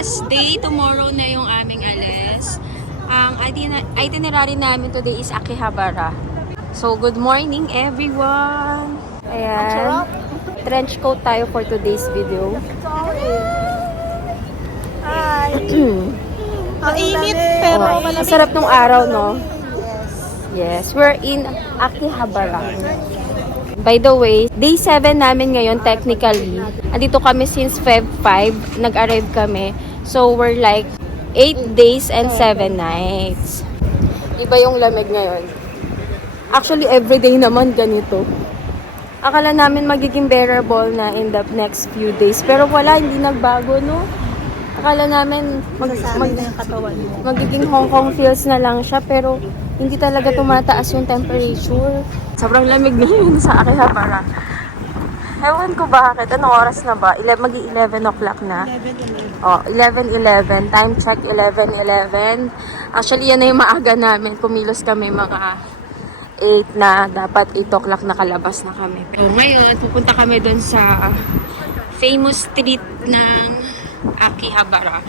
last day. Tomorrow na yung aming alis. Ang itinerary namin today is Akihabara. So, good morning everyone! Ayan. Trench coat tayo for today's video. Hi! Ang init pero malamig. Masarap nung araw, no? Yes, we're in Akihabara. By the way, day 7 namin ngayon technically. Andito kami since Feb 5. Nag-arrive kami. So, we're like 8 days and 7 nights. Iba yung lamig ngayon. Actually, everyday naman ganito. Akala namin magiging bearable na in the next few days. Pero wala, hindi nagbago, no? Akala namin magiging Hong Kong feels na lang siya. Pero hindi talaga tumataas yung temperature. Sobrang lamig na yun sa Akihabara. Ewan ko bakit. Anong oras na ba? Mag-11 o'clock na. Oh, 11:11. Time check, 11:11. Actually, yan na yung maaga namin. Kumilos kami mga 8 na. Dapat 8 o'clock nakalabas na kami. So, ngayon, pupunta kami doon sa famous street ng Akihabara.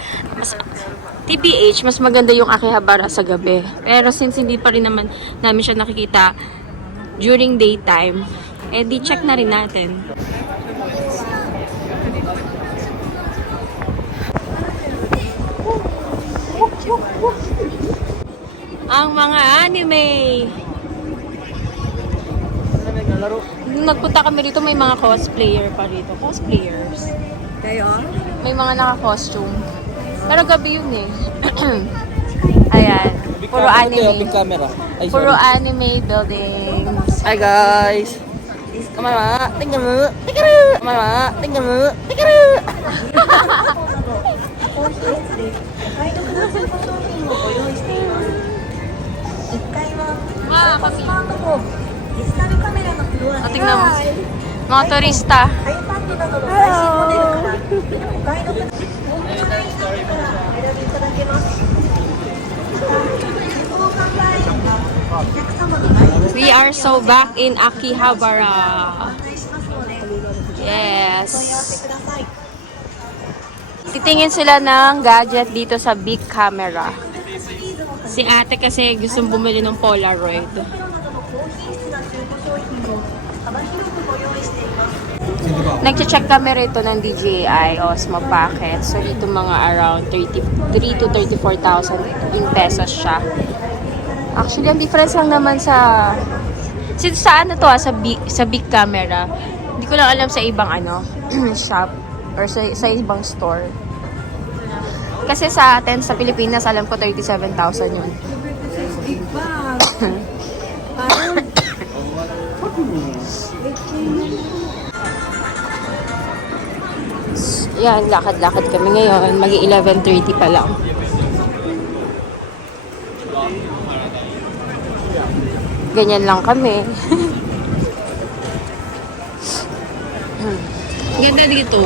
TBH, mas maganda yung Akihabara sa gabi. Pero since hindi pa rin naman namin siya nakikita during daytime, eh di check na rin natin. Ang mga anime. Nung nagpunta kami dito, may mga cosplayer pa dito. Cosplayers. Kayo? May mga naka-costume. Pero gabi yun eh. Ayan. Puro anime. Puro anime buildings. Hi guys! Kamama, tingnan mo! Tingnan mo! Kamama, tingnan mo! Tingnan mo! Kasi. Tingnan mo. Mga turista. We are so back in Akihabara. Yes. Titingin sila ng gadget dito sa big camera. Si ate kasi gustong bumili ng Polaroid. Nag-check kami rito ng DJI Osmo Pocket. So dito mga around 33 to 34,000 in pesos siya. Actually, ang difference lang naman sa ano to sa big camera. Hindi ko lang alam sa ibang shop or sa ibang store. Kasi sa atin sa Pilipinas, alam ko 37,000 yun. Yan, lakad-lakad kami ngayon. Mag-11:30 pa lang. Ganyan lang kami. Ganda dito.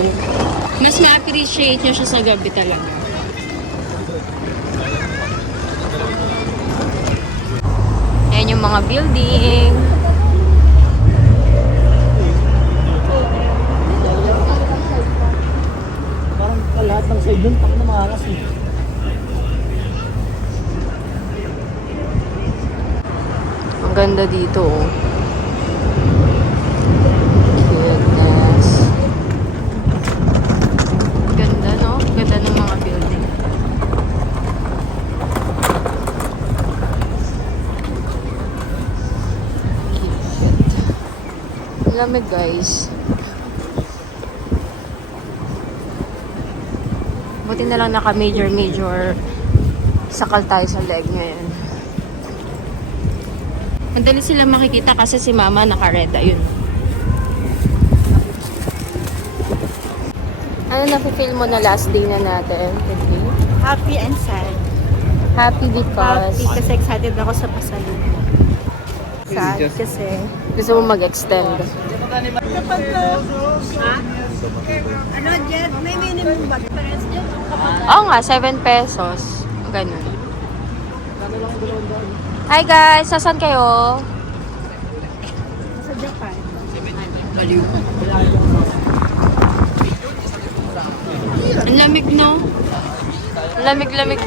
Mas ma-appreciate nyo siya sa gabi talaga. Ayan yung mga building. Parang lahat ng side doon, na maangas eh. Ang ganda dito, oh. Goodness. Ganda, no? Ganda ng mga building. Ang lamig, guys. Buti na lang naka-major sakal tayo sa leg ngayon. Madali sila makikita kasi si mama naka-red. Ayun. Ano na-feel mo na last day na natin? Happy and sad. Happy because... Happy kasi excited ako sa pasalubong. Sad kasi... Gusto mo mag-extend. Kapag ano, Jet? May minimum ba? Oo nga, 7 pesos. Ganun. Hi guys! Saan kayo? Sa Japan. Ang lamig, no? Lamig-lamig.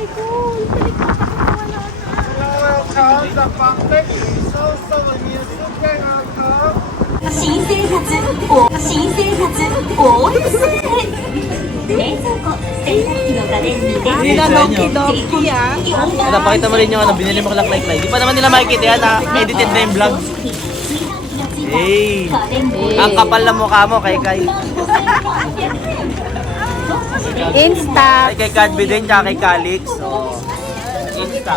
Napakita mo rin yung ano, binili mo kalak like. Di pa naman nila makikita yan ha. Edited na yung vlog. Hey! Ang kapal na mukha mo kay Kai. Insta. Kay Cadby din, tsaka kay Calix. So, Insta.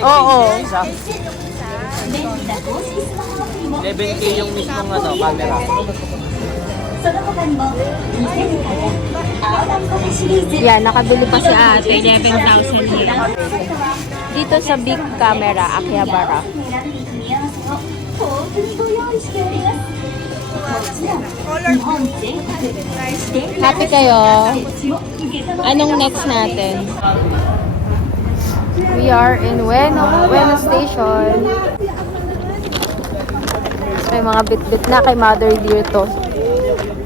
Oo. Isa. 11K yung mismong ano, camera. Yan, nakabili pa si ate. 11,000 yen. Dito sa big camera, Akihabara. Happy kayo? Anong next natin? We are in Ueno Station. May mga bit-bit na kay Mother Dear to.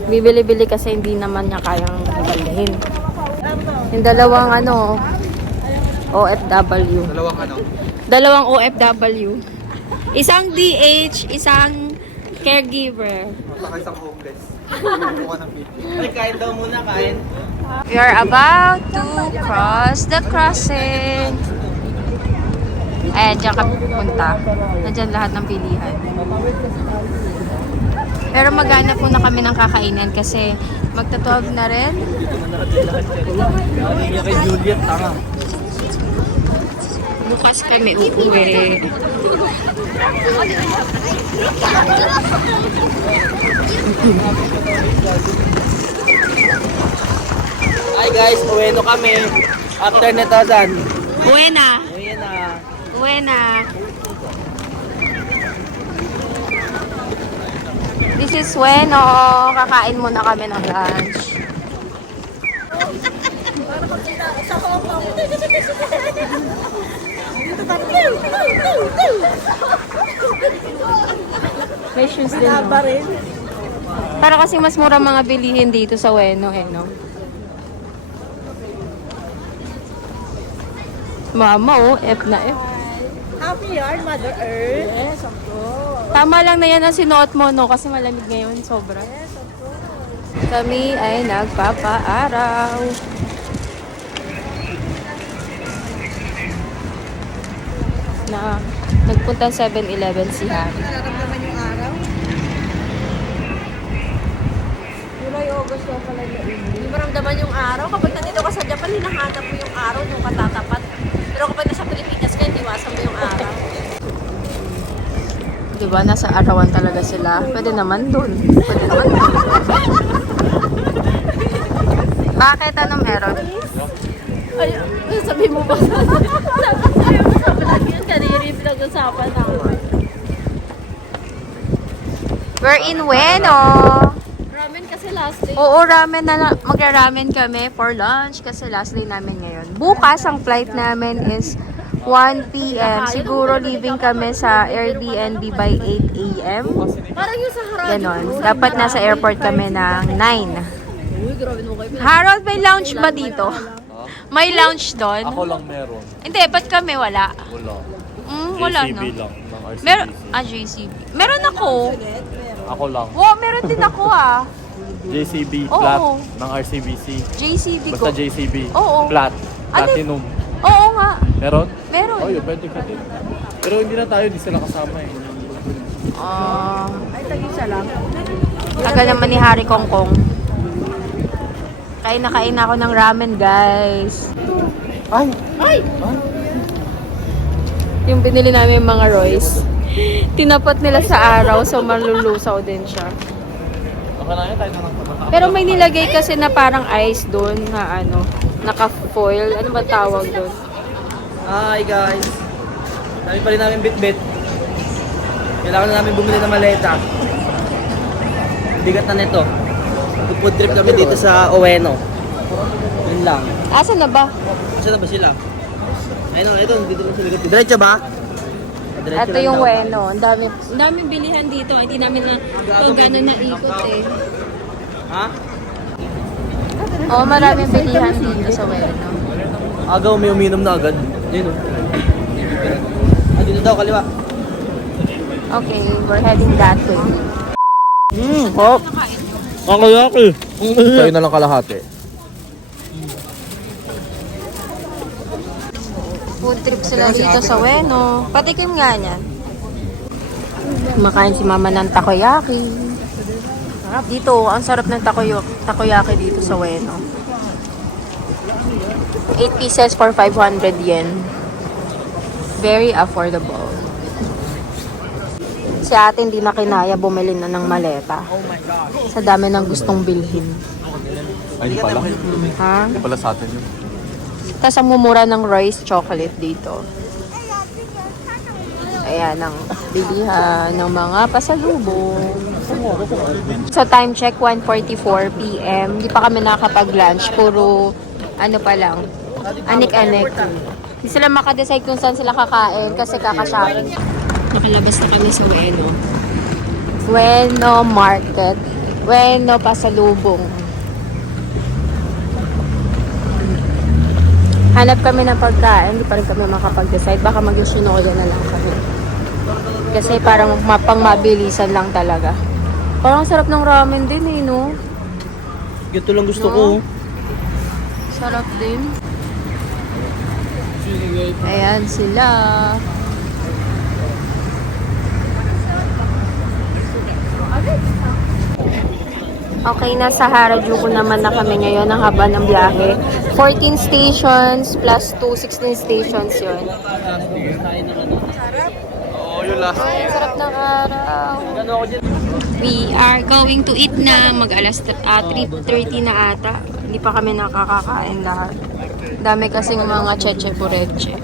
Bibili-bili kasi hindi naman niya kayang ibalhin. Yung dalawang ano, OFW. Dalawang ano? Dalawang OFW. Isang DH, isang caregiver. Baka isang homeless. Kuha ng video. Ay, kain daw muna, kain. We are about to cross the crossing. Ayan, dyan kami pupunta. Nandyan lahat ng pilihan. Pero maghanap muna kami ng kakainin kasi magta-12 na rin. Hindi kay Juliet, tanga. Bukas kami uuwi. Hi guys, Ueno kami. After nito, saan? Buena! Uwi na. Buena! This is Bueno. Kakain muna kami ng lunch. May shoes din. No? Para kasi mas mura mga bilihin dito sa Ueno eh, no? Mama, oh, F na F. Happy yarn, Mother Earth. Yes, of course. Tama lang na yan ang sinuot mo, no? Kasi malamig ngayon, sobra. Yes, of course. Kami ay nagpapaaraw. Na nagpunta 7-Eleven si Harry. Nararamdaman yung araw? July, August na pala na Hindi mo ramdaman yung araw. Kapag nandito ka sa Japan, hinahanap mo yung araw, yung katatapat. Pero kapag nasa Pilipinas ka, iwasan mo yung araw. Diba? Nasa arawan talaga sila. Pwede naman dun. Pwede naman dun. Bakit? Anong meron? Ay, sabi mo ba? Sabi mo sa vlog yun, kanina yung pinag-usapan namin. We're in Ueno. Ramen kasi last day. Oo, ramen na lang. Magra-ramen kami for lunch kasi last day namin ngayon. Bukas ang flight namin is 1 p.m. Siguro leaving kami sa Airbnb by 8 a.m. Parang yung sa Harad. Ganon. Dapat nasa airport kami ng 9. Uy, grabe mo kayo. Harold, may lounge ba dito? May lounge doon? Ako lang meron. Hindi, ba't kami wala? Wala. Wala JCB no? lang ng RCBC. Meron, JCB. Meron ako. Ako lang. Wow, meron din ako ah. JCB, Oo. flat ng RCBC. JCB ko. Basta JCB, Oo. flat, Ano? platinum. Oo nga. Meron? Meron. Oh, yun, pwede ka din. Pero hindi na tayo, di sila kasama eh. Ay, tag-isa lang. Taga naman ni Harry Kongkong. Kain na kain ako ng ramen, guys. Ay! Yung binili namin mga Royce. Tinapat nila sa araw, so malulusaw din siya. Baka na yun, tayo na lang pagkakapa. Pero may nilagay kasi na parang ice doon na ano, naka-foil. Ano ba tawag doon? Hi guys. Dami pa rin namin bit-bit. Kailangan na namin bumili ng maleta. Bigat na nito. Food trip kami dito sa Ueno. Yun lang. Asa na ba? Saan na ba sila? Ayun, ito, dito na sila. Diretso ba? Diretso Ito lang yung daw. Ueno. Ang daming bilihan dito. Hindi namin na ito gano'n naikot eh. Ha? Oo, maraming bilihan dito sa Weno. Agaw, may uminom na agad. Yun o. Dito daw, kaliwa. Okay, we're heading that way. Hop. Ako. Sa'yo na lang kalahati. Food trip sila dito sa Weno. Patikim nga niyan. Kumakain si mama ng takoyaki. Dito, ang sarap ng takoyaki dito sa Weno. 8 pieces for 500 yen. Very affordable. Si ate hindi na kinaya bumili na ng maleta. Sa dami ng gustong bilhin. Ay, pala. Ha? Pala sa atin yun. Tapos ang mumura ng Royce chocolate dito. Ayan ang bilihan ng mga pasalubong. So time check, 1:44 PM. Di pa kami nakakapag-lunch. Puro ano pa lang, anik-anik. Hindi sila makadecide kung saan sila kakain kasi kaka-shopping. Nakalabas na kami sa Weno. Weno Market. Weno Pasalubong. Hanap kami ng pagkain, hindi pa rin kami makapag-decide. Baka mag-Yoshinoya na lang kami. Kasi parang pang mabilisan lang talaga. Parang sarap ng ramen din eh, no? Ito lang gusto No? ko. Sarap din. Ayan sila. Okay, nasa Harajuku naman na kami ngayon ang haba ng biyahe. 14 stations plus 2, 16 stations yun. Oo, yung last. Ay, sarap ng araw. We are going to eat na. Mag-alas 3:30 na ata. Hindi pa kami nakakakain lahat. Dami kasing mga cheche pureche.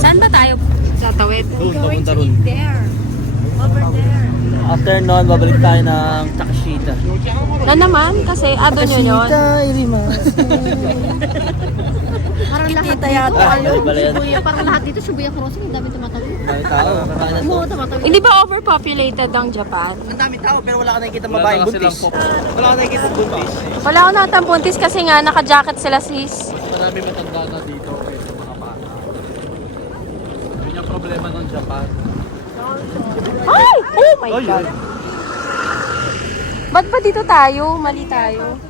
Saan ba tayo tatawid? Papunta ron. After nun, babalik tayo ng Takashita. Na naman, kasi doon yun yun. Parang lahat dito. Shibuya. Parang lahat dito, Shibuya Crossing. Ang dami tumatawid. Dami tao. Kakain na to. Oo, tumatawid. Hindi ba overpopulated ang Japan? Ang dami tao, pero wala ka nakikita mabayang buntis. Wala ka nakikita buntis. Wala ako nakatang buntis kasi nga naka-jacket sila sis. Marami matanda na dito kaysa mga bata. Yun yung problema ng Japan. Ay! Oh my God! Ba't ba dito tayo? Mali tayo.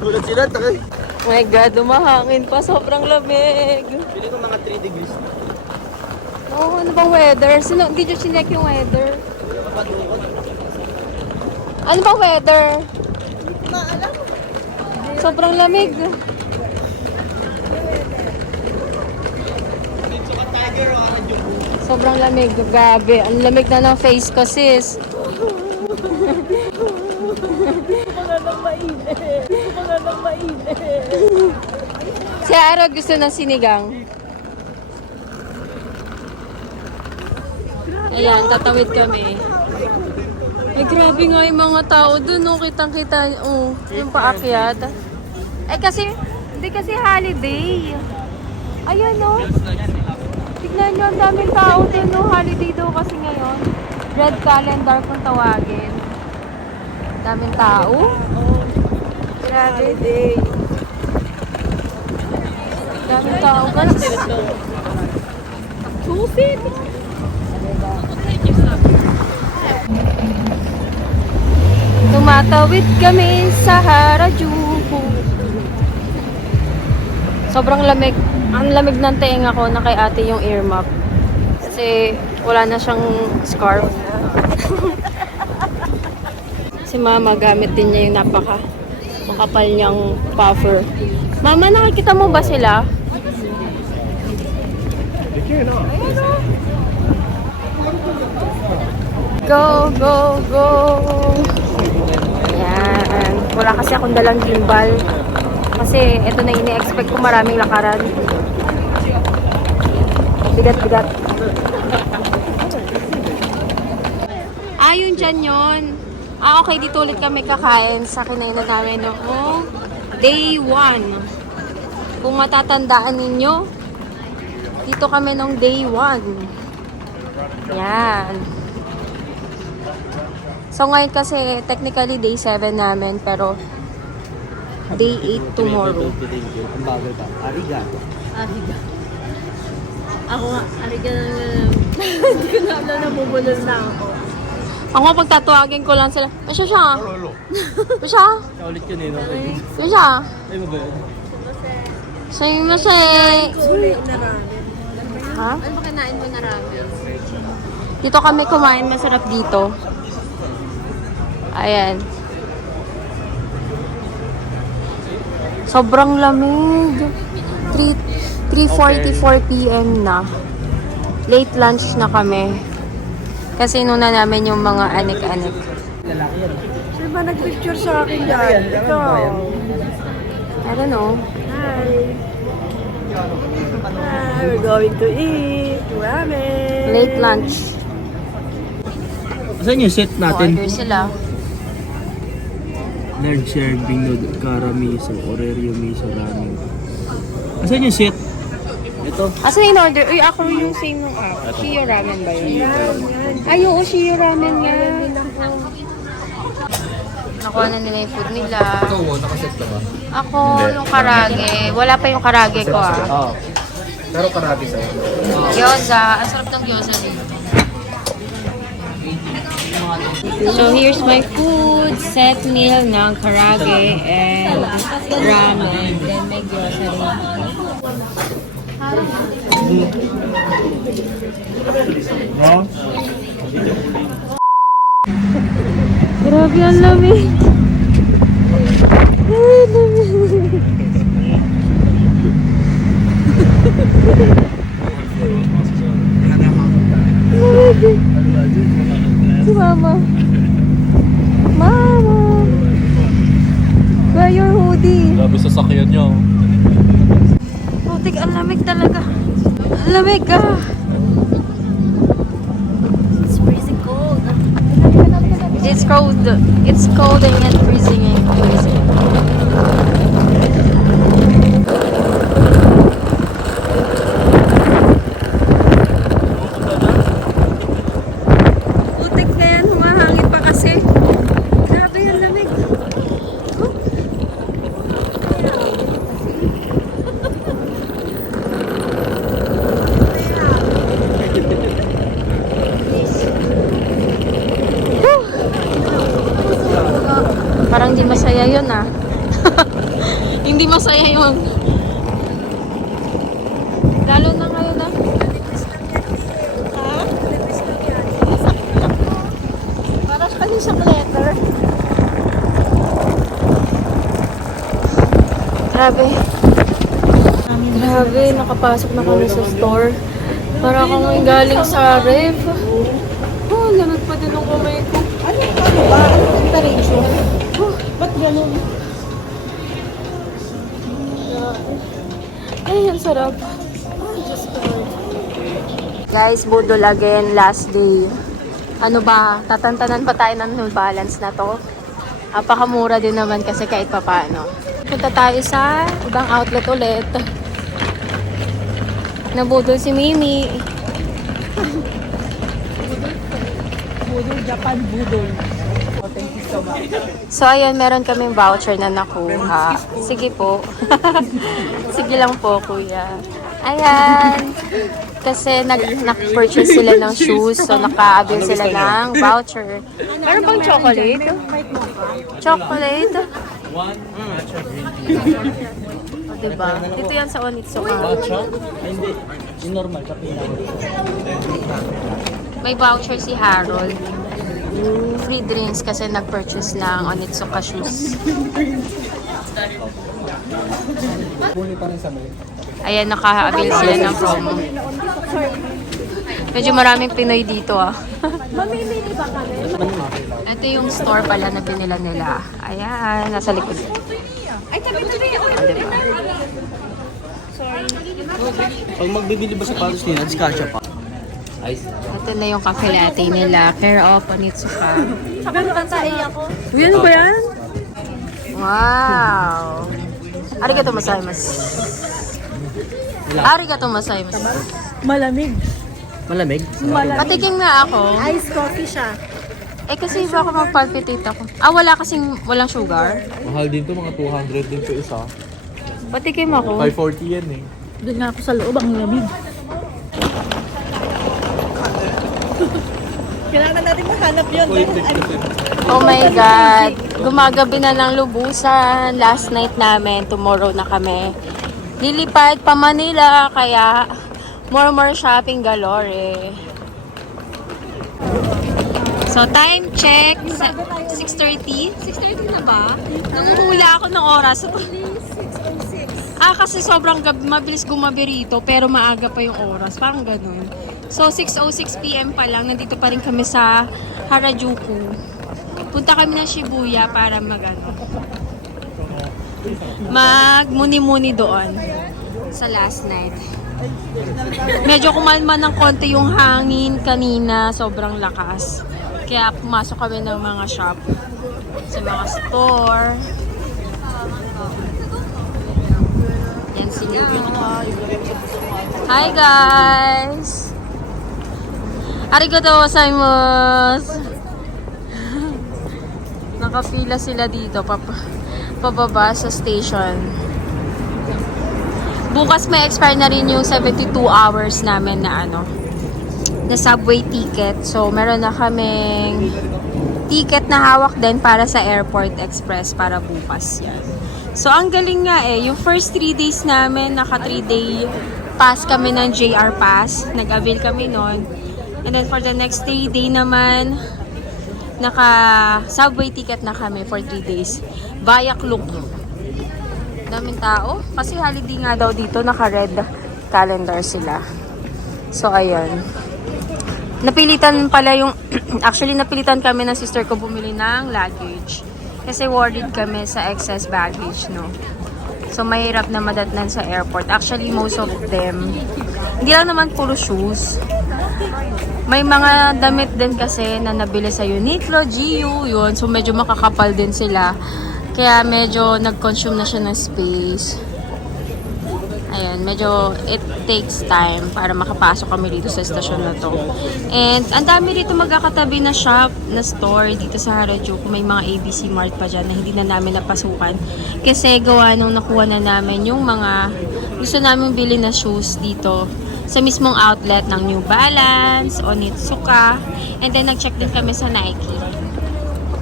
Gulat sila, takay. Oh my God, umahangin pa. Sobrang lamig. Pili ko mga 3 degrees. Oh, ano bang weather? Hindi nyo chinek yung weather. Ano bang weather? Sobrang lamig. Sobrang lamig. Gabi. Ang lamig na ng face ko, sis. Si Arod gusto ng sinigang. Ayan, tatawid kami. Ay, grabe nga yung mga tao dun, no? Kitang-kita, yung paakyat. Eh, kasi, hindi kasi holiday. Ayan, no? Tignan nyo, ang daming tao dun, no? Holiday daw kasi ngayon. Red calendar kung tawagin. Daming tao. Grabe. Daming tao, guys. Susit! Tumatawid kami sa Harajuku. Sobrang lamig. Ang lamig ng tenga ko na kay ate yung earmuff. Kasi wala na siyang scarf. Si mama gamit din niya yung makapal niyang puffer. Mama, nakikita mo ba sila? Go, go, go! Ayan. Wala kasi akong dalang gimbal. Kasi ito na ini-expect ko maraming lakaran. Bigat-bigat. Yun dyan yun. Okay, dito ulit kami kakain sa kinainan namin noong day 1. Kung matatandaan ninyo, Dito kami nung day 1. Yan. So ngayon kasi technically day 7 namin pero day 8 tomorrow. Ang bagay ba? Arigato. Ariga. Ako nga, ariga na hindi ko na alam na bubulol na ako. Ako pagtatuwagin ko lang sila. Siya siya. Siya. Siya ulit yun eh. No? Siya. Ay mo ba yun? Sumimasay. Uli na ramen. Ha? Ano ba kinain mo na ramen? Dito kami kumain, masarap dito. Ayan. Sobrang lamig. 3:44 PM na. Late lunch na kami. Kasi nuna namin yung mga anik-anik. Lalaki yan. Sino ba nag-picture sa akin dyan? Ikaw. I don't know. Hi. Hi, we're going to eat ramen. Late lunch. Saan yung set natin? Order sila. Large serving noodle, kara miso, orerio miso ramen. Asan yung set? Ito. Asan yung order? Uy, ako yung same nung ako. Shio ramen ba yun? Ay, oo, Shio ramen nga. Nakuha na nila yung food nila. Ikaw, nakaset ka ba? Ako, yung karage. Wala pa yung karage ko ah. Oo. Pero karami sa'yo. Gyoza. Ang sarap ng gyoza dito. So, here's my food. Set meal ng karage and ramen. Then may gyoza rin. No? Grabe ang lamig. Ay, lamig. Si Mama. Mama. Wear your hoodie. Grabe sa sakyan niyo. Putik, ang lamig talaga. Ang lamig ah. It's freezing cold. It's cold. It's cold and freezing and freezing. Putik na yan. Humahangin pa kasi. Grabe yung lamig. Huh? Parang di masaya yun ah. Hindi masaya yun. Lalo na ngayon ah. Para kasi siyang letter. Grabe. Grabe, nakapasok na kami sa store. Para kami galing sa ref. Oh, lamig pa din ang kamay ko. Ano ba? Temperature? Ba't ganun? Ay, ang sarap. Guys, budol again, last day. Ano ba, tatantanan pa tayo ng New Balance na to. Apakamura din naman kasi kahit papano. Punta tayo sa ibang outlet ulit. Nabudol si Mimi. Budol, Japan budol. Oh, thank you so much. So, ayun, meron kaming voucher na nakuha. Sige po. Sige lang po, kuya. Ayan. Kasi nag-purchase sila ng shoes, so naka-avail sila ng voucher. Meron bang chocolate? Chocolate? O, diba? Dito yan sa Onitsuka. Ay, hindi. Yung normal, kape lang. May voucher si Harold. Free drinks kasi nag-purchase ng Onitsuka shoes. Buli pa rin sa may. Ayan, naka-avail sila ng promo. Medyo maraming Pinoy dito ah. Mamimili ba kami? Ito yung store pala na pinila nila. Ayan, nasa likod. Ay, tabi-tabi. Pag magbibili ba sa patos nila, diskasya pa. Ice. Ito na yung cafe latte nila. Care of Onitsuka. Sabi mo kantain ako. Uy, ano ba yan? Wow! Arigato gozaimasu. Arigato gozaimasu. Malamig. Malamig? Patikim nga ako. Ice coffee siya. Eh kasi baka mag-palpitate ako. Wala kasing walang sugar. Mahal din to, mga 200 din to isa. Patikim ako. 540 yan eh. Doon nga ako sa loob, ang lamig. Kailangan natin mahanap yun. Oh my God. Gumagabi na ng lubusan. Last night namin. Tomorrow na kami. Lilipad pa Manila. Kaya more shopping galore eh. So time check. 6:30. 6:30 na ba? Nanguhula ako ng oras. Kasi sobrang mabilis gumabi rito. Pero maaga pa yung oras. Parang ganun. So, 6:06 PM pa lang, nandito pa rin kami sa Harajuku. Punta kami ng Shibuya para magmuni-muni doon sa last night. Medyo kumalma ng konti yung hangin kanina, sobrang lakas. Kaya pumasok kami ng mga shop, sa mga store. Yan sila. Hi guys! Arigato gozaimasu. Nakapila sila dito pababa sa station. Bukas may expire na rin yung 72 hours namin na na subway ticket. So meron na kaming ticket na hawak din para sa Airport Express para bukas yan. So ang galing nga yung first 3 days namin naka 3-day pass kami ng JR Pass. Nag-avail kami nun. And then for the next 3 day naman, naka-subway ticket na kami for 3 days. Via Klook. Daming tao. Kasi holiday nga daw dito, naka-red calendar sila. So, ayun. Napilitan pala yung, actually napilitan kami ng sister ko bumili ng luggage. Kasi worried kami sa excess baggage, no? So, mahirap na madatnan sa airport. Actually, most of them, hindi lang naman puro shoes. May mga damit din kasi na nabili sa Uniqlo, GU, yun. So, medyo makakapal din sila. Kaya medyo nag-consume na siya ng space. Ayan, medyo it takes time para makapasok kami dito sa estasyon na to. And ang dami dito magkakatabi na shop, na store dito sa Harajuku. May mga ABC Mart pa dyan na hindi na namin napasukan. Kasi gawa nung nakuha na namin yung mga gusto namin bilhin na shoes dito sa mismong outlet ng New Balance, Onitsuka, and then nag-check din kami sa Nike.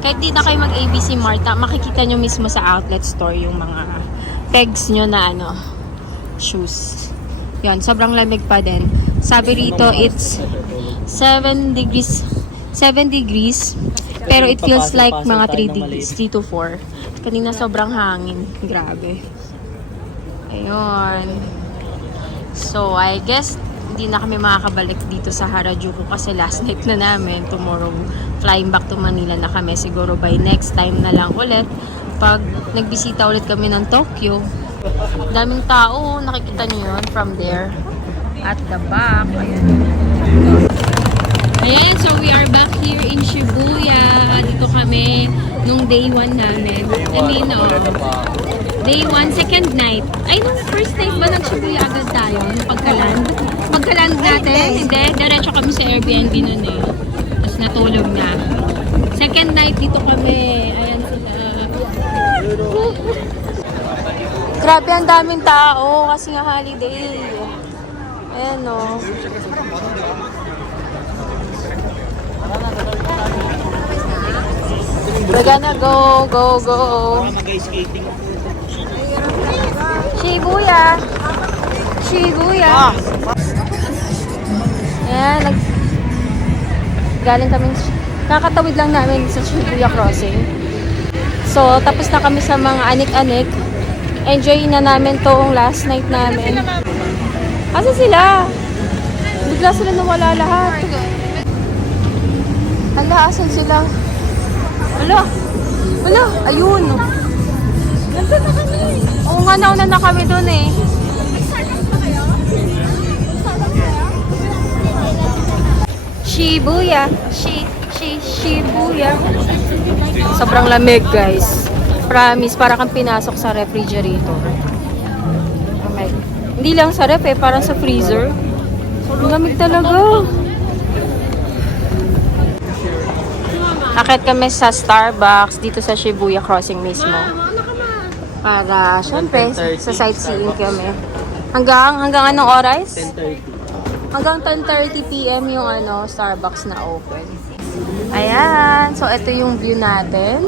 Kahit di na kayo mag-ABC Mart, makikita nyo mismo sa outlet store yung mga pegs nyo na shoes. Yan, sobrang lamig pa din. Sabi rito, it's 7 degrees, pero it feels like mga 3 degrees, 3 to 4. Kanina sobrang hangin. Grabe. Ayun. So, I guess, hindi na kami makakabalik dito sa Harajuku kasi last night na namin. Tomorrow, flying back to Manila na kami. Siguro by next time na lang ulit. Pag nagbisita ulit kami ng Tokyo. Daming tao. Nakikita nyo yun from there. At the back. Ayan, so we are back here in Shibuya. Dito kami nung day 1 namin. Day 1, second night. Ay, nung first night ba nag-Shibuya agad tayo? Nung pagka-land? Pagka-land natin, hindi. Diretso kami sa Airbnb nun eh. Tapos natulog na. Second night dito kami. Ayan sila. Grabe, ang daming tao kasi nga holiday. Ayan o. We're gonna go. Shibuya. Ayan, galing kami, kakatawid lang namin sa Shibuya crossing. So, tapos na kami sa mga anik-anik. Enjoy na namin tong last night namin. Asa sila? Bigla sila nawala lahat. Hala, asan sila? Hala, ayun. Nandun na kami. Oo nga, nauna na kami dun eh. Shibuya. Shibuya. Sobrang lamig, guys. Promise, para kang pinasok sa refrigerator. Oh my. Hindi lang sa ref eh, parang sa freezer. Ang lamig talaga. Akit kami sa Starbucks dito sa Shibuya Crossing mismo. Para, syempre, sa sightseeing kami. Hanggang anong oras? 10:30. Hanggang 10:30 PM yung Starbucks na open. Ayan. So, ito yung view natin.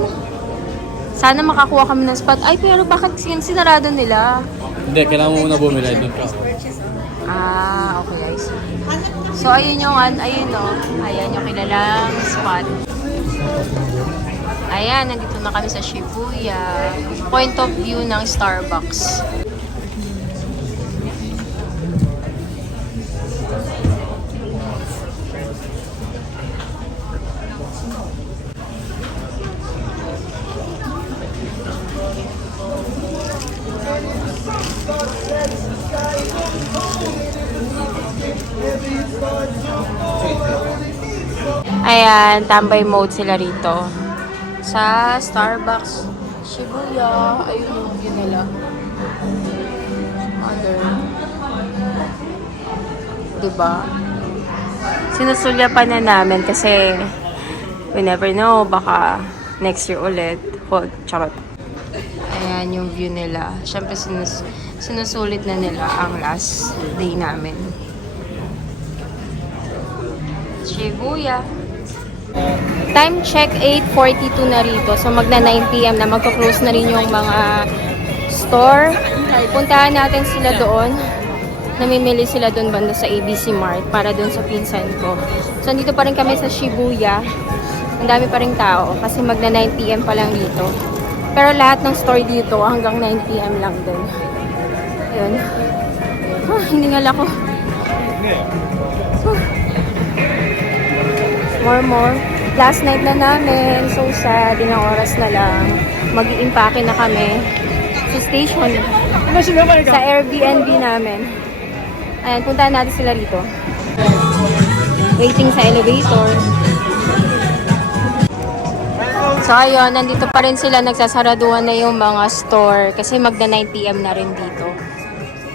Sana makakuha kami ng spot. Ay, pero bakit sinarado nila? Hindi, kailangan mo muna bumili doon ka. Ah, okay. I see. So, ayun yung, ayan yung kilalang spot. Ayan, nandito na kami sa Shibuya. Point of view ng Starbucks. Ayan, tambay mode sila rito. Sa Starbucks Shibuya. Ayun yung view nila. Modern. Diba? Sinusulyapan na namin kasi we never know, baka next year ulit. Charot. Ayan yung view nila. Siyempre sinusulit na nila ang last day namin. Shibuya. Time check 8:42 na rito. So magna 9 PM na, magko-close na rin yung mga store. Puntahan natin sila doon. Namimili sila doon banda sa ABC Mart para doon sa pinsan ko. So dito pa rin kami sa Shibuya. Ang dami pa ring tao kasi magna 9 PM pa lang dito. Pero lahat ng store dito hanggang 9 PM lang din. Yun. Hiningal ako. More. Last night na namin. So sad. Ilang oras na lang. Mag-i-impake na kami. Sa station. Sa Airbnb namin. Ayan, puntahan natin sila rito. Waiting sa elevator. So ayun, nandito pa rin sila. Nagsasaraduhan na yung mga store. Kasi magna 9 PM na rin dito.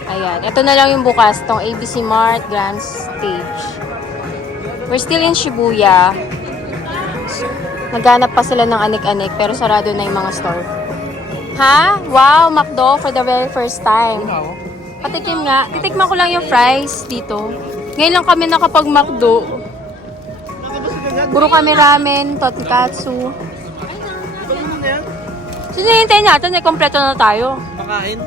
Ayan. Ito na lang yung bukas. Tong ABC Mart Grand Stage. We're still in Shibuya. Naghanap pa sila ng anik-anik pero sarado na yung mga store. Ha? Wow, McDo for the very first time. Patikim nga. Titikman ko lang yung fries dito. Ngayon lang kami nakapag-McDo. Puro kami ramen, tonkatsu. Sino hintayin natin? Kompleto na tayo. Makain.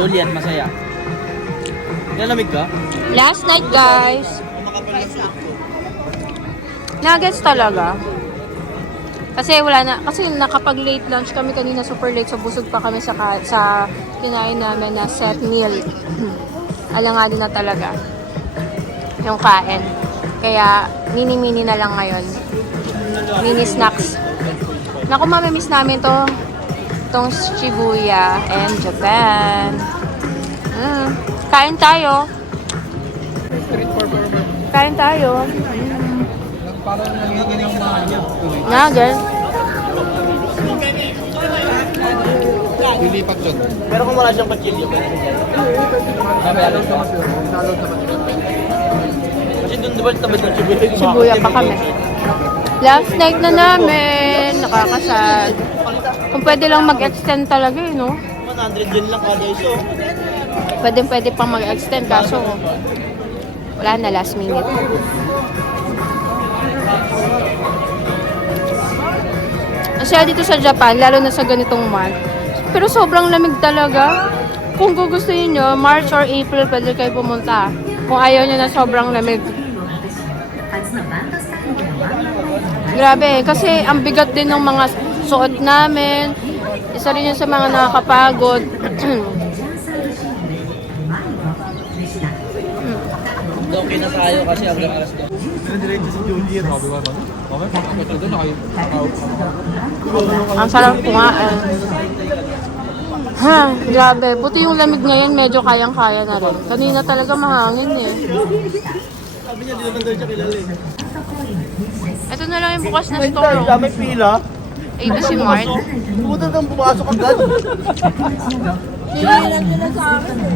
Julian, masaya. Nalamig ka? Last night, guys. Nuggets talaga. Kasi wala na, kasi nakapag-late lunch kami kanina, super late, so busog pa kami sa kinain namin na set meal. Alanganin na talaga yung kain. Kaya, mini-mini na lang ngayon. Mini snacks. Naku, mamimiss namin tong Shibuya and Japan. Kain tayo. Kain tayo. Parang nangyayari yung mga niya. Nugget. Lilipat yun. Pero kung wala siyang patchilyo, pwede rin dyan. Kasi doon diba tabi ng Shibuya? Shibuya pa kami. Last night na namin. Nakakasad. Kung pwede lang mag-extend talaga no? 100 yen lang kada iso. Pwede pang mag-extend kaso wala na, last minute. Kasi dito sa Japan, lalo na sa ganitong month, pero sobrang lamig talaga. Kung gugustuhin nyo, March or April, pwede kayo pumunta. Kung ayaw nyo na sobrang lamig. Grabe, kasi ang bigat din ng mga suot namin. Isa rin yun sa mga nakakapagod. Okay na tayo kasi hanggang alas 2. Diretso si Julian. Sabi ba? Ito doon na kayo. Ang sarap kumain. Ha, grabe. Buti yung lamig ngayon, medyo kayang-kaya na rin. Kanina talaga mahangin eh. Sabi niya, di naman daw siya kilala eh. Ito na lang yung bukas na store. Dami pila. ABC Mart. Pumunta kang pumasok agad. Hinihilan nila sa akin eh.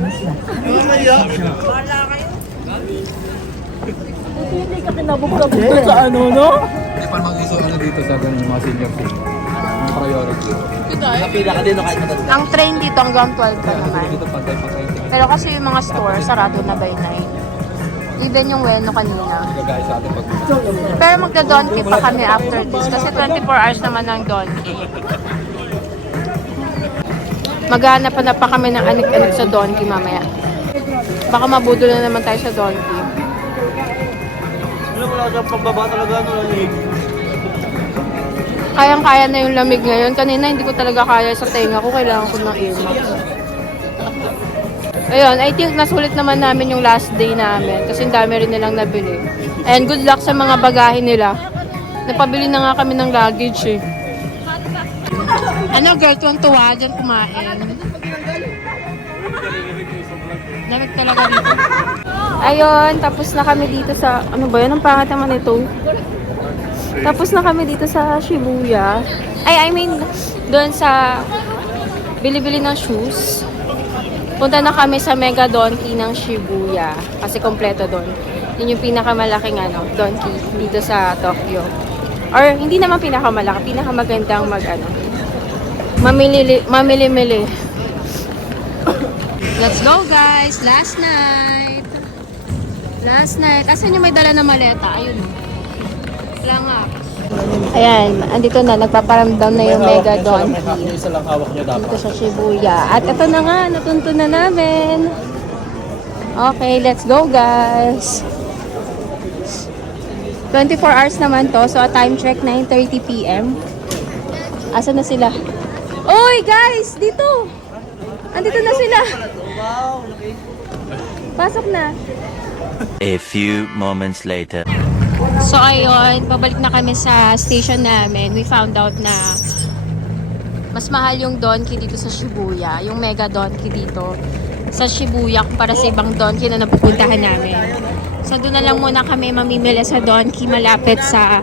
Mamaya. Hindi ka pinabog-kabog sa ano, no? Hindi pa naman gusto ano dito sa ganun, mga senior citizen. Yung priority. Nakapila ka din no kahit matanda. Ang train dito hanggang 12 pa naman. Dito pantay-pantay. Pero kasi yung mga store, sarado na by 9. Even yung Weno kanina. Gagaya sa atin pag Pero magda-donkey pa kami after this kasi 24 hours naman ang donkey. Maghanap pa kami ng anik-anik sa donkey mamaya. Baka mabudol na naman tayo sa donkey. Wala siyang pambaba talaga no. Kayang-kaya na yung lamig ngayon. Kanina hindi ko talaga kaya sa tenga ko. Kailangan ko ng earmuffs. Ayun, I think nasulit naman namin yung last day namin. Kasi ang dami rin nilang nabili. And good luck sa mga bagahe nila. Napabili na nga kami ng luggage eh. Ano girl, tuwang-tuwa dyan kumain. Lamig talaga dito. Ayun, tapos na kami dito sa... Ano ba yun? Ang pangat naman ito. Tapos na kami dito sa Shibuya. I mean, doon sa bili-bili ng shoes. Punta na kami sa Mega Donkey ng Shibuya. Kasi kompleto doon. Yun yung pinakamalaking donkey dito sa Tokyo. Or hindi naman pinakamalaki, pinakamagandang mamili-mili. Let's go guys! Last night! Asan yung may dala na maleta? Ayun. Wala nga. Ayan, andito na, nagpaparamdam na yung Mega Donkey Isa lang hawak niyo dapat. dito sa Shibuya. At ito na nga, natunto na namin. Okay, let's go guys. 24 hours naman to, so a time check 9:30 PM. Asan na sila? Oy guys, dito! Andito na sila. Pasok na. A few moments later. So ayun, pabalik na kami sa station namin. We found out na mas mahal yung donkey dito sa Shibuya. Yung Mega Donkey dito sa Shibuya kumpara sa ibang donkey na napupuntahan namin. So doon na lang muna kami mamimili sa donkey malapit sa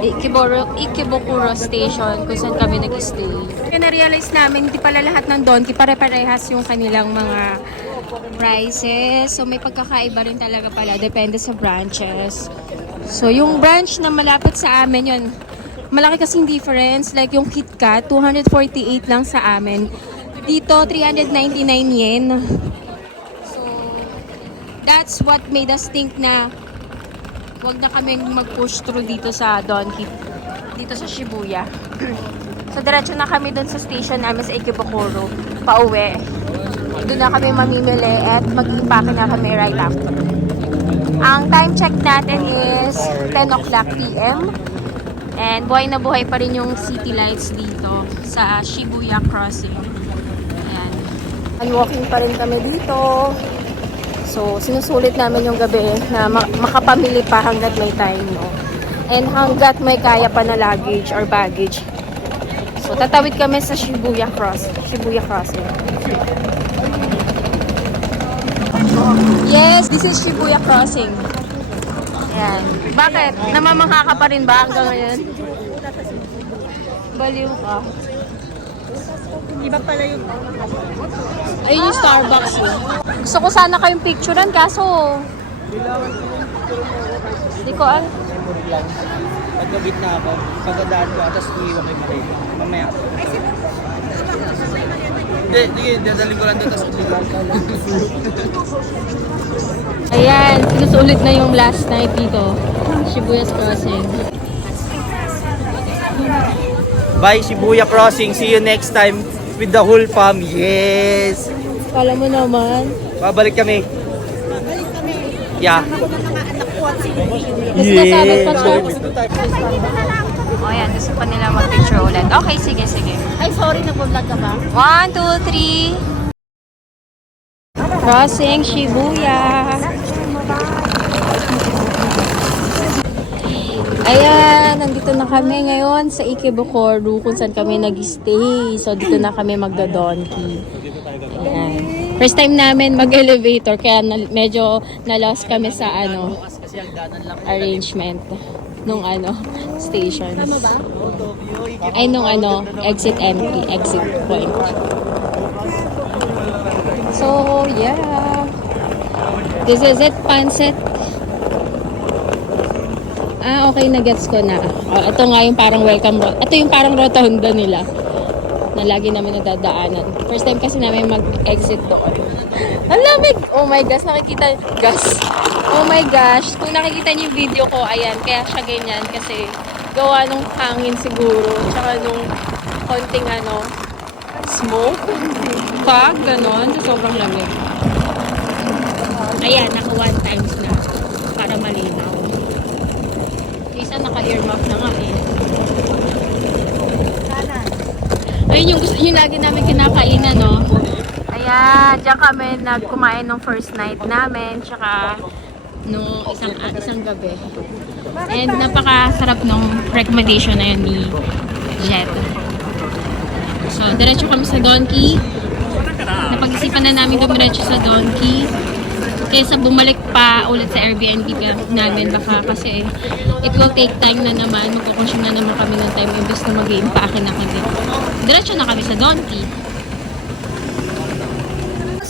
Ikebukuro Station kung saan kami nag-stay. Kaya na-realize namin, hindi pala lahat ng donkey pare-parehas yung kanilang mga prices. So may pagkakaiba rin talaga pala. Depende sa branches. So yung branch na malapit sa amin yun, malaki kasing difference. Like yung KitKat, 248 lang sa amin. Dito, 399 yen. So that's what made us think na wag na kaming mag-push through dito sa donkey, dito sa Shibuya. So, diretso na kami dun sa station namin sa Ikebukuro, pauwi. Doon na kami mamimili at mag-impake na kami right after. Ang time check natin is 10 o'clock PM. And buhay na buhay pa rin yung city lights dito sa Shibuya Crossing. Ayan. Walking pa rin kami dito. So, sinusulit namin yung gabi na makapamili pa hanggat may time, no? And hanggat may kaya pa na luggage or baggage. So, tatawid kami sa Shibuya Crossing. Yes, this is Shibuya Crossing. Ayan. Bakit? Namamangha ka pa rin ba hanggang ngayon? Baliw ka. Iba pala yung... Ayun yung Starbucks yun. Gusto ko sana kayong picturean kaso hindi ko Pagkabit na ako, pagkadaan ko, tapos iiwan ko yung malay. Mamaya. Hindi, dadaling ko lang doon, tapos ulilan. Ayan, sinusulit na yung last night dito. Shibuya's Crossing. Bye Shibuya Crossing. See you next time with the whole fam. Yes! Kala mo naman. Babalik kami. Yeah. Kasi nasabi pa siya. O yan, gusto pa nila mag-picture ulit. Okay, sige. Ay, sorry, nag-vlog ka ba? 1, 2, 3. Crossing Shibuya. Ayan, nandito na kami ngayon sa Ikebukuro kung saan kami nag-stay. So, dito na kami magda-donkey. Ayan. First time namin mag-elevator kaya medyo na-lost kami sa arrangement. nung station. Ay, nung exit entry, exit point. So, yeah. This is it, Pancit. Okay, na-gets ko na. Ito nga yung parang ito yung parang rotunda nila na lagi namin nadadaanan. First time kasi namin mag-exit doon. Ang lamig! Oh my gosh, Oh my gosh, kung nakikita niyo yung video ko, ayan, kaya siya ganyan kasi gawa nung hangin siguro, tsaka nung konting smoke, fog, ganon, so sobrang lamig. Ayan, naka 1 times na para malinaw. Isa naka-earmuff na nga eh. Ayun yung lagi namin kinakainan, no? Ayan, diyan kami nagkumain nung first night namin, tsaka nung isang gabi. And napakasarap nung recommendation na yun ni Jet. So, diretso kami sa Donkey. Napag-isipan na namin dumiretso sa Donkey. Kaysa bumalik pa ulit sa Airbnb namin, baka kasi it will take time na naman, magkukonsume na naman kami ng time imbes na mag-i-impake na kami. Diretso na kami sa Donkey.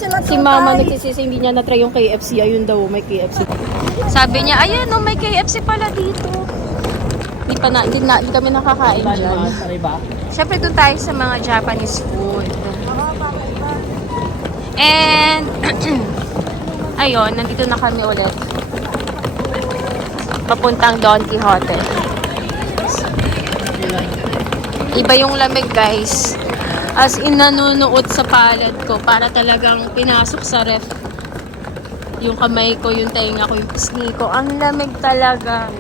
Si Mama nagsisisi, hindi niya na-try yung KFC. Ayun daw, may KFC. Sabi niya, ayan, may KFC pala dito. Hindi kami nakakain dyan. Siyempre doon tayo sa mga Japanese food. And, ayun, nandito na kami ulit. Papuntang Don Quixote. Iba yung lamig, guys. As in, nanunuot sa palad ko para talagang pinasok sa ref. Yung kamay ko, yung tainga ko, yung pisngi ko. Ang lamig talaga.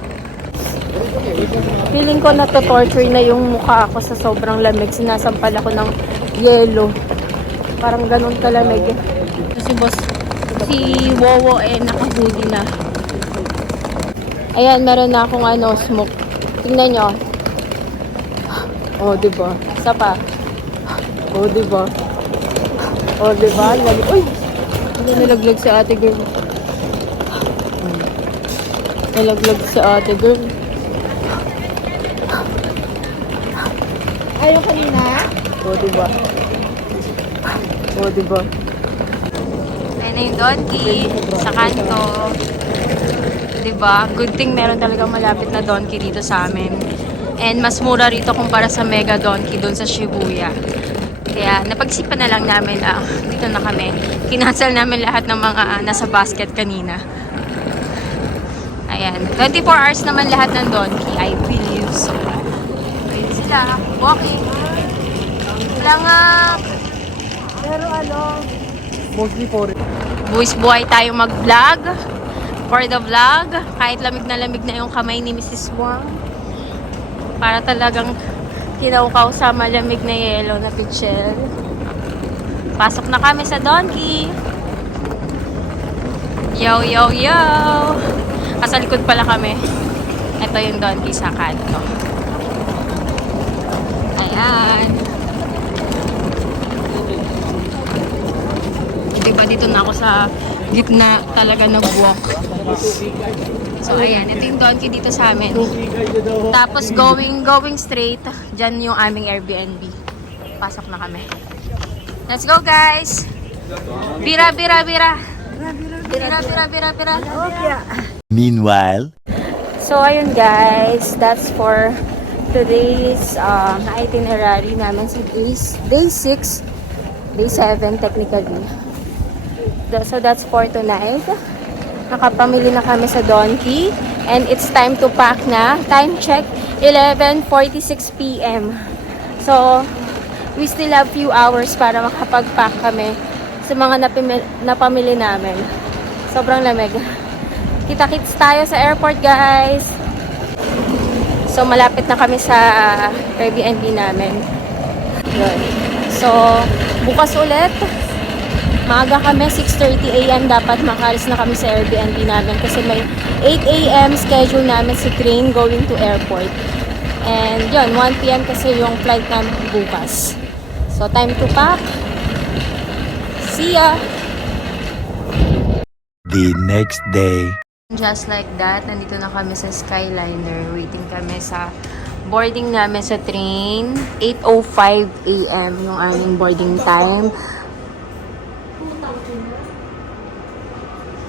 Feeling ko na-torture na yung mukha ko sa sobrang lamig. Sinasampal ako ng yelo. Parang ganun kalamig. Kasi si Wowo naka-hoodie na. Ayan, meron na akong smoke. Tingnan nyo. Oh, diba? Isa pa. Oh, diba? Oh, diba? Uy! Hindi nalaglag sa ate girl. Nalaglag sa ate girl. Ayaw kanina? Oh, diba? Oh, diba? Ayan na yung Donkey sa kanto. Diba? Good thing meron talagang malapit na Donkey dito sa amin. And mas mura rito kumpara sa Mega Donkey doon sa Shibuya. Kaya napagsipan na lang namin, dito na kami. Kinancel namin lahat ng mga nasa basket kanina. Ayan. 24 hours naman lahat ng Donkey, I believe. So, ayun sila. Walking. Langak. Pero Mostly for Buwis buhay tayo mag-vlog. For the vlog. Kahit lamig na yung kamay ni Mrs. Wang. Para talagang kinaukaw sa malamig na yelo na pichel. Pasok na kami sa Donkey. Yo, yo, yo! Sa likod pala kami. Ito yung Donkey sa kanto. Ayan. Diba dito na ako sa gitna talaga nag-walk. So ayan, ito yung Donkey dito sa amin. Tapos going straight, dyan yung aming Airbnb. Pasok na kami. Let's go, guys! Bira, bira, bira! Bira, bira, bira, bira! Meanwhile, So ayun, guys, that's for today's itinerary namin sa day 6, day 7 technically. So that's for tonight. Nakapamili na kami sa Donkey. And it's time to pack na. Time check, 11:46 p.m. So, we still have few hours para makapag-pack kami sa mga napamili namin. Sobrang lamig. Kita-kits tayo sa airport, guys. So, malapit na kami sa Airbnb namin. Yun. So, bukas ulit. Maaga kami, 6:30 a.m. dapat makalis na kami sa Airbnb namin kasi may 8 a.m. schedule namin sa train going to airport. And yun, 1 p.m. kasi yung flight namin bukas. So, time to pack. See ya! the next day. Just like that, nandito na kami sa Skyliner. Waiting kami sa boarding namin sa train. 8:05 a.m. yung aming boarding time.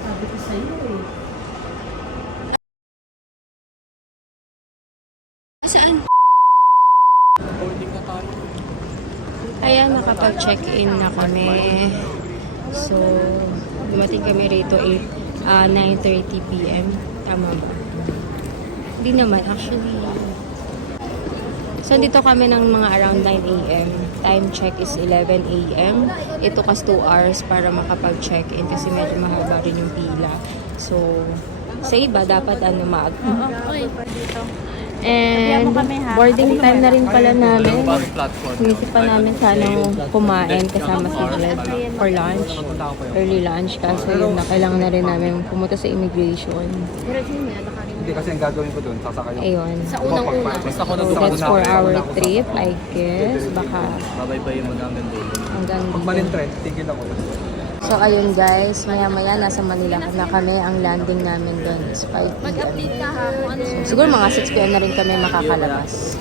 Sabi ko sa'yo eh. Saan? Ayan, nakapag-check-in na kami. So, dumating kami rito 9:30 p.m. Tama ba? Hindi naman, actually. So, dito kami ng mga around 9 a.m. Time check is 11 a.m. It took us 2 hours para makapag-check-in kasi medyo mahaba rin yung pila. So, sa iba, dapat maaga. Okay, dito. And boarding time na rin pala namin. Inisip pa namin sana kumain kasama si Jed for lunch. Early lunch. Kaso yun na kailangan na rin namin pumunta sa immigration. Hindi kasi ang gagawin ko doon, sasakay ako. Ayun. Sa unang-una. Basta ako So that's for our trip, I guess. Baka Babaybayin mo hanggang doon. hanggang Pag dito. malintrend, tigil ako. So ayun guys, maya-maya nasa Manila na kami. Ang landing namin doon is 5 p.m. Mag-update ka ha kung ano. Siguro mga 6 p.m. na rin kami makakalabas.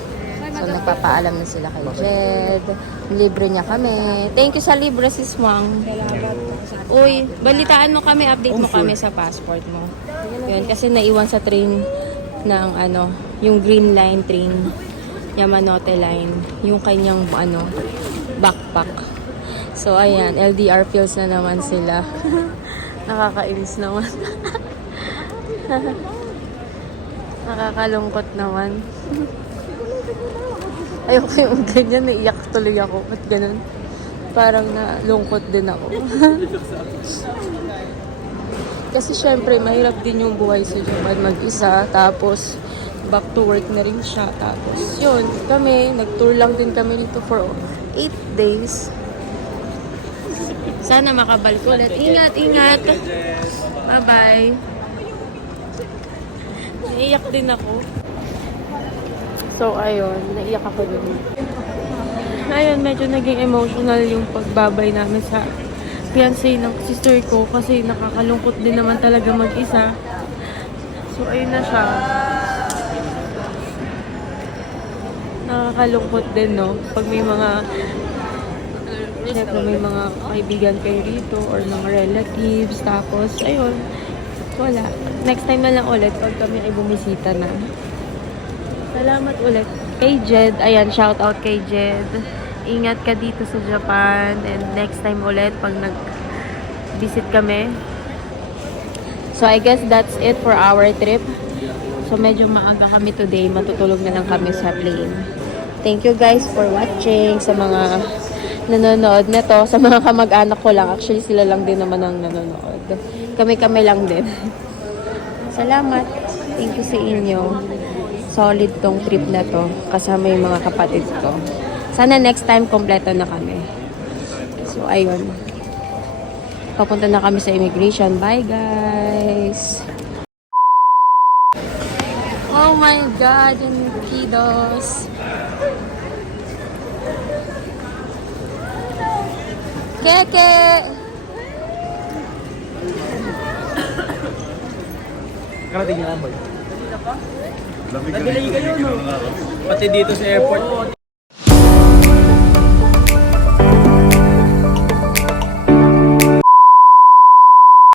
So, nagpapaalam na sila kay Jed. Libre niya kami. Thank you sa libre, sis Wang. Uy, balitaan mo kami, update mo kami sa passport mo. Yun, kasi naiwan sa train ng yung Green Line train, Yamanote Line, yung kanyang backpack. So, ayan, LDR feels na naman sila. Nakakainis naman. Nakakalungkot naman. Ayoko yung ganyan, naiyak tuloy ako. Ba't ganun? Parang nalungkot din ako. Kasi syempre, mahirap din yung buhay sa Japan mag-isa. Tapos, back to work na rin siya. Tapos, yun, kami, nag-tour lang din kami dito for 8 days. Sana makabalik ulit. Ingat, ingat! Bye-bye! Naiyak din ako. So, ayun. Naiyak ako din. Ayun, medyo naging emotional yung pagbabay namin sa fiancé ng sister ko kasi nakakalungkot din naman talaga mag-isa. So, ayun na siya. Nakakalungkot din, no? Pag may mga syempre may mga kaibigan kayo dito or mga relatives. Tapos, ayun. Wala. Next time na lang ulit pag kami ay bumisita na. Salamat ulit. Kay Jed. Ayan, shout out kay Jed. Ingat ka dito sa Japan. And next time ulit pag nag-visit kami. So, I guess that's it for our trip. So, medyo maaga kami today. Matutulog na lang kami sa plane. Thank you guys for watching. Sa mga nanonood na to. Sa mga kamag-anak ko lang. Actually, sila lang din naman ang nanonood. Kami-kami lang din. Salamat. Thank you sa inyo. Solid tong trip na to. Kasama yung mga kapatid ko. Sana next time, kompleto na kami. So, ayun. Papunta na kami sa immigration. Bye, guys! Oh my God! Yung kiddos! Keke! Karating na boy. Nag-delay kayo, no? Pati dito sa airport.